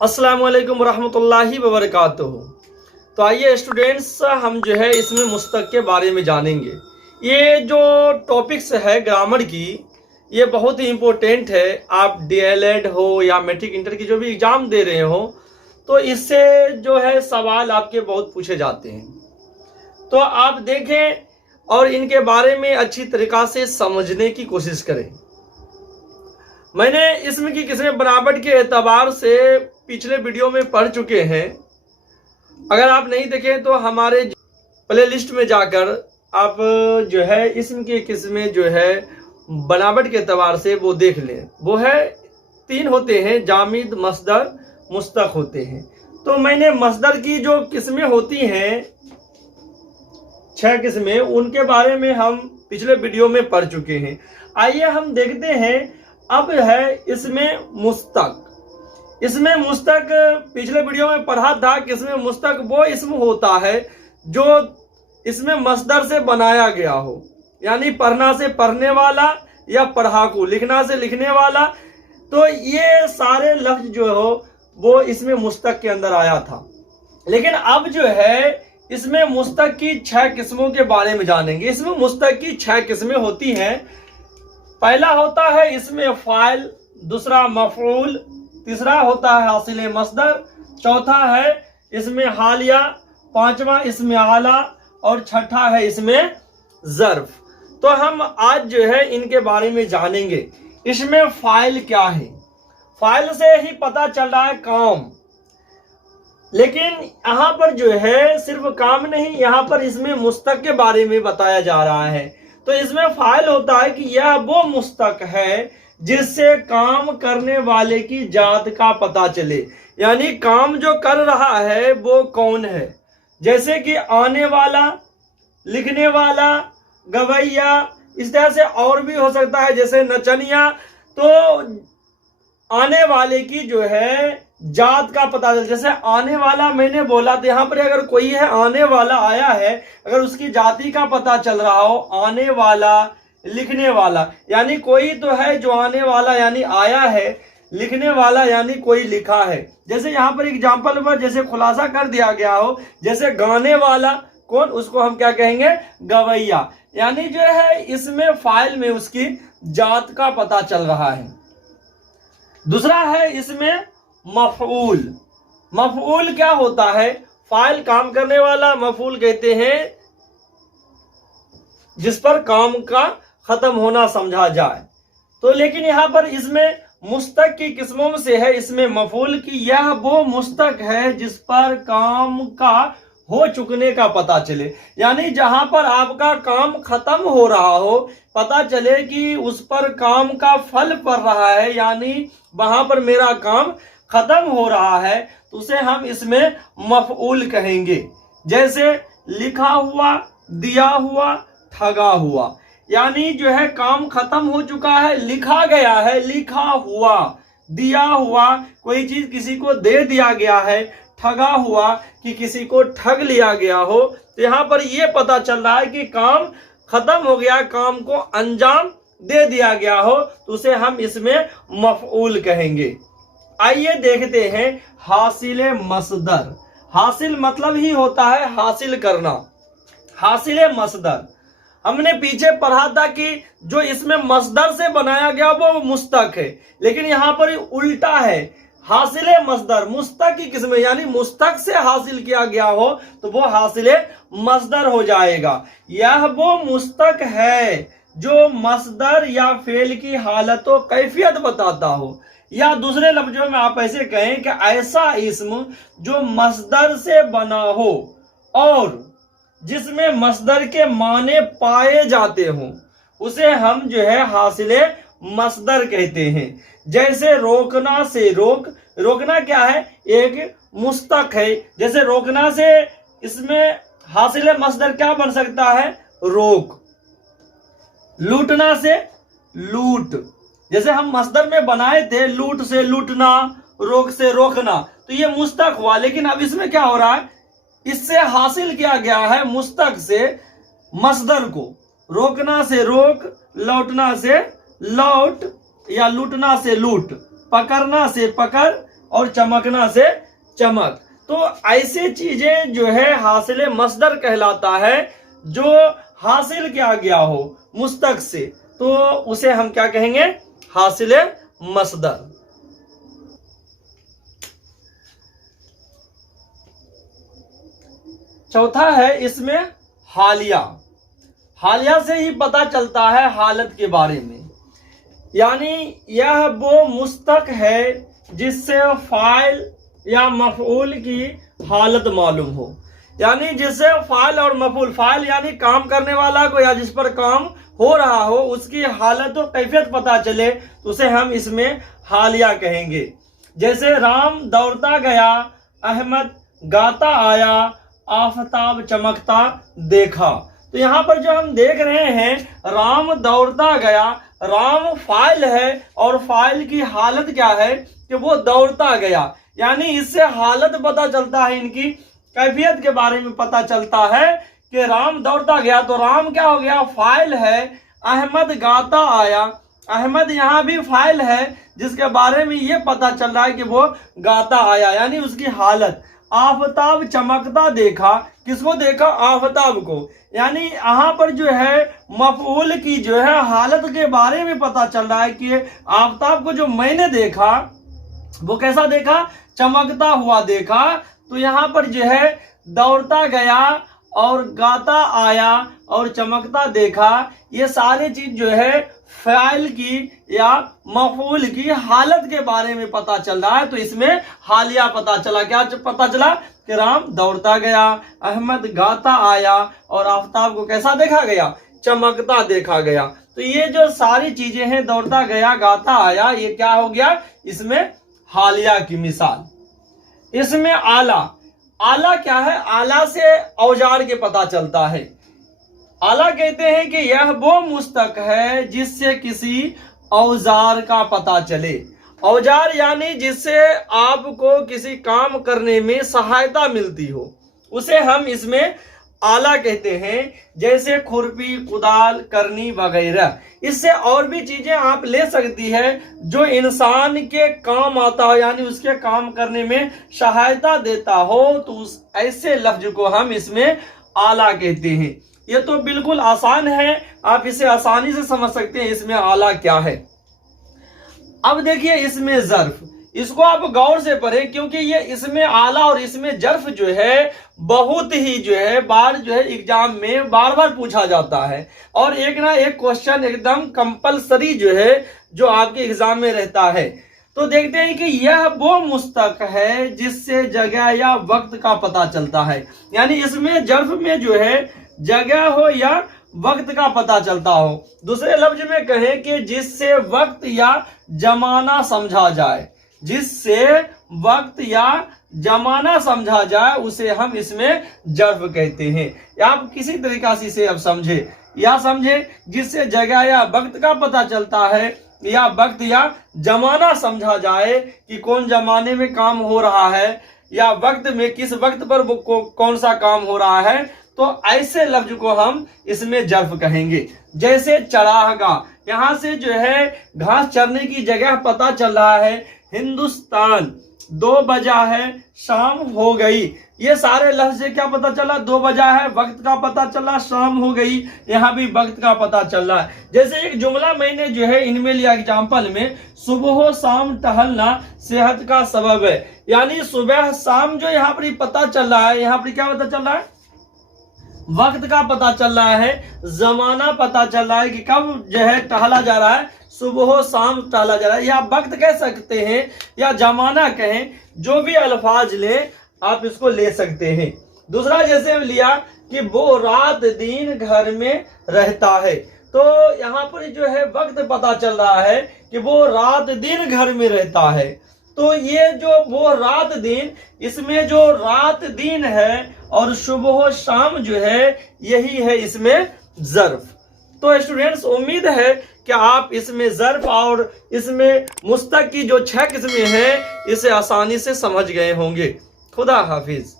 अस्सलाम वालेकुम वरहमतुल्लाहि वबरकातुहू। तो आइए स्टूडेंट्स, हम जो है इसमें मुस्तक के बारे में जानेंगे। ये जो टॉपिक्स है ग्रामर की, ये बहुत ही इम्पोर्टेंट है। आप डीएलएड हो या मैट्रिक इंटर की जो भी एग्ज़ाम दे रहे हो, तो इससे जो है सवाल आपके बहुत पूछे जाते हैं। तो आप देखें और इनके बारे में अच्छी तरीक़ा से समझने की कोशिश करें। मैंने इसमें की किसमें बनावट के एतबार से पिछले वीडियो में पढ़ चुके हैं। अगर आप नहीं देखें तो हमारे प्ले लिस्ट में जाकर आप जो है इसम की किस्में जो है बनावट के एतबार से वो देख लें। वो है 3 होते हैं, जामिद, मस्दर, मुस्तक होते हैं। तो मैंने मस्दर की जो किस्में होती हैं 6 किस्में, उनके बारे में हम पिछले वीडियो में पढ़ चुके हैं। आइए हम देखते हैं। अब है इसमें मुस्तक। इसमें मुस्तक पिछले वीडियो में पढ़ा था कि इसमें मुस्तक वो इसम होता है जो इसमें मस्दर से बनाया गया हो, यानी पढ़ना से पढ़ने वाला या पढ़ाकू, लिखना से लिखने वाला। तो ये सारे लफ्ज जो हो वो इसमें मुस्तक के अंदर आया था। लेकिन अब जो है इसमें मुस्तक की 6 किस्मों के बारे में जानेंगे। इसमें मुस्तक की 6 किस्में होती हैं। पहला होता है इसमें फाइल, दूसरा मफऊल, तीसरा होता है हासिल मस्दर, चौथा है इसमें हालिया, पांचवा इसमें आला और छठा है इसमें ज़र्फ। तो हम आज जो है इनके बारे में जानेंगे। इसमें फाइल क्या है? फाइल से ही पता चल रहा है काम, लेकिन यहाँ पर जो है सिर्फ काम नहीं, यहाँ पर इसमें मुस्तक के बारे में बताया जा रहा है। तो इसमें फाइल होता है कि यह वो मुस्तक है जिससे काम करने वाले की जात का पता चले, यानी काम जो कर रहा है वो कौन है। जैसे कि आने वाला, लिखने वाला, गवैया, इस तरह से और भी हो सकता है, जैसे नचनिया। तो आने वाले की जो है जात का पता चले। जैसे आने वाला मैंने बोला, तो यहाँ पर अगर कोई है आने वाला आया है, अगर उसकी जाति का पता चल रहा हो, आने वाला, लिखने वाला, यानी कोई तो है जो आने वाला यानी आया है, लिखने वाला यानी कोई लिखा है। जैसे यहाँ पर एग्जाम्पल पर जैसे खुलासा कर दिया गया हो, जैसे गाने वाला कौन, उसको हम क्या कहेंगे? गवैया। यानी जो है इसमें फाइल में उसकी जात का पता चल रहा है। दूसरा है इसमें मफऊल। मफऊल क्या होता है? फाइल काम करने वाला, मफऊल कहते हैं जिस पर काम का खत्म होना समझा जाए। तो लेकिन यहाँ पर इसमें मुस्तक की किस्मों से है इसमें मफऊल की यह वो मुस्तक है जिस पर काम का हो चुकने का पता चले, यानी जहां पर आपका काम खत्म हो रहा हो, पता चले कि उस पर काम का फल पड़ रहा है, यानी वहां पर मेरा काम खत्म हो रहा है, तो उसे हम इसमें मफऊल कहेंगे। जैसे लिखा हुआ, दिया हुआ, ठगा हुआ, यानी जो है काम खत्म हो चुका है, लिखा गया है, लिखा हुआ, दिया हुआ, कोई चीज किसी को दे दिया गया है, ठगा हुआ कि किसी को ठग लिया गया हो। तो यहाँ पर यह पता चल रहा है कि काम खत्म हो गया, काम को अंजाम दे दिया गया हो, तो उसे हम इसमें मफऊल कहेंगे। आइए देखते हैं हासिल मस्दर। हासिल मतलब ही होता है हासिल करना। हासिल मस्दर हमने पीछे पढ़ा था कि जो इसमें मस्दर से बनाया गया वो मुस्तक है, लेकिन यहाँ पर उल्टा है। हासिल मस्दर मुस्तक की किस्म, यानी मुस्तक से हासिल किया गया हो तो वो हासिल मस्दर हो जाएगा। यह वो मुस्तक है जो मस्दर या फेल की हालत व कैफियत बताता हो, या दूसरे लफ्जों में आप ऐसे कहें कि ऐसा इस्म जो मस्दर से बना हो और जिसमें मस्दर के माने पाए जाते हों, उसे हम जो है हासिल मस्दर कहते हैं। जैसे रोकना से रोक, रोकना क्या है? एक मुस्तक है। जैसे रोकना से इसमें हासिल मस्दर क्या बन सकता है? रोक। लूटना से लूट, जैसे हम मस्दर में बनाए थे लूट से लूटना, रोक से रोकना, तो ये मुस्तक हुआ। लेकिन अब इसमें क्या हो रहा है? इससे हासिल किया गया है मुस्तक से मस्दर को। रोकना से रोक, लौटना से लौट या लूटना से लूट, पकड़ना से पकड़, और चमकना से चमक। तो ऐसे चीजें जो है हासिल मसदर कहलाता है, जो हासिल किया गया हो मुस्तक से, तो उसे हम क्या कहेंगे? हासिल मसदर। चौथा है इसमें हालिया। हालिया से ही पता चलता है हालत के बारे में, यानी यह वो मुस्तक है जिससे फाइल या मफऊल की हालत मालूम हो, यानी जिससे फाइल और मफऊल, फाइल यानी काम करने वाला को या जिस पर काम हो रहा हो उसकी हालत और कैफियत पता चले, तो उसे हम इसमें हालिया कहेंगे। जैसे राम दौड़ता गया, अहमद गाता आया, आफताब चमकता देखा। तो यहाँ पर जो हम देख रहे हैं राम दौड़ता गया, राम फाइल है और फाइल की हालत क्या है कि वो दौड़ता गया, यानी इससे हालत पता चलता है, इनकी कैफियत के बारे में पता चलता है कि राम दौड़ता गया, तो राम क्या हो गया? फाइल है। अहमद गाता आया, अहमद यहाँ भी फाइल है जिसके बारे में ये पता चल रहा है कि वो गाता आया, यानी उसकी हालत। आफताब चमकता देखा, किसको देखा? आफताब को, यानी यहाँ पर जो है मफऊल की जो है हालत के बारे में पता चल रहा है कि आफताब को जो मैंने देखा वो कैसा देखा? चमकता हुआ देखा। तो यहाँ पर जो है दौड़ता गया और गाता आया और चमकता देखा, ये सारी चीज जो है फाइल की या मफऊल की हालत के बारे में पता चल रहा है, तो इसमें हालिया पता चला। क्या पता चला? कि राम दौड़ता गया, अहमद गाता आया और आफताब को कैसा देखा गया? चमकता देखा गया। तो ये जो सारी चीजें हैं, दौड़ता गया, गाता आया, ये क्या हो गया? इसमें हालिया की मिसाल। इसमें आला। आला क्या है? आला से औजार के पता चलता है। आला कहते हैं कि यह वो मुस्तक है जिससे किसी औजार का पता चले। औजार यानी जिससे आपको किसी काम करने में सहायता मिलती हो, उसे हम इसमें आला कहते हैं। जैसे खुरपी, कुदाल, करनी वगैरह। इससे और भी चीजें आप ले सकती है जो इंसान के काम आता हो, यानी उसके काम करने में सहायता देता हो, तो उस ऐसे लफ्ज को हम इसमें आला कहते हैं। ये तो बिल्कुल आसान है, आप इसे आसानी से समझ सकते हैं इसमें आला क्या है। अब देखिए इसमें जर्फ, इसको आप गौर से पढ़ें, क्योंकि ये इसमें आला और इसमें जर्फ जो है बहुत ही जो है बार जो है एग्जाम में बार बार पूछा जाता है, और एक ना एक क्वेश्चन एकदम कंपलसरी जो है जो आपके एग्जाम में रहता है। तो देखते हैं कि यह वो मुस्तक है जिससे जगह या वक्त का पता चलता है, यानी इसमें जर्फ में जो है जगह हो या वक्त का पता चलता हो। दूसरे लफ्ज में कहें कि जिससे वक्त या जमाना समझा जाए, जिससे वक्त या जमाना समझा जाए, उसे हम इसमें जर्फ कहते हैं। या आप किसी तरीका से इसे अब समझे या समझे, जिससे जगह या वक्त का पता चलता है या वक्त या जमाना समझा जाए कि कौन जमाने में काम हो रहा है या वक्त में किस वक्त पर वो कौन सा काम हो रहा है, तो ऐसे लफ्ज को हम इसमें जर्फ कहेंगे। जैसे चरागाह, यहाँ से जो है घास चरने की जगह पता चल रहा है। हिंदुस्तान, 2 बजा है, शाम हो गई। ये सारे लफ्ज से क्या पता चला? 2 बजा है, वक्त का पता चला, शाम हो गई, यहाँ भी वक्त का पता चल रहा है। जैसे एक जुमला मैंने जो है इनमें लिया एग्जाम्पल में, सुबह शाम टहलना सेहत का सबब है, यानी सुबह शाम जो यहाँ पर पता चल रहा है, यहाँ पर क्या पता चल रहा है? वक्त का पता चल रहा है, जमाना पता चल रहा है कि कब जो है टहला जा रहा है, सुबह शाम टहला जा रहा है, या वक्त कह सकते हैं या जमाना कहें, जो भी अल्फाज लें आप इसको ले सकते हैं। दूसरा जैसे लिया कि वो रात दिन घर में रहता है, तो यहाँ पर जो है वक्त पता चल रहा है कि वो रात दिन घर में रहता है। तो ये जो वो रात दिन, इसमें जो रात दिन है और सुबह शाम जो है यही है इसमें ज़र्फ। तो स्टूडेंट्स उम्मीद है कि आप इसमें ज़र्फ और इसमें मुस्तक की जो 6 किस्में हैं इसे आसानी से समझ गए होंगे। खुदा हाफिज।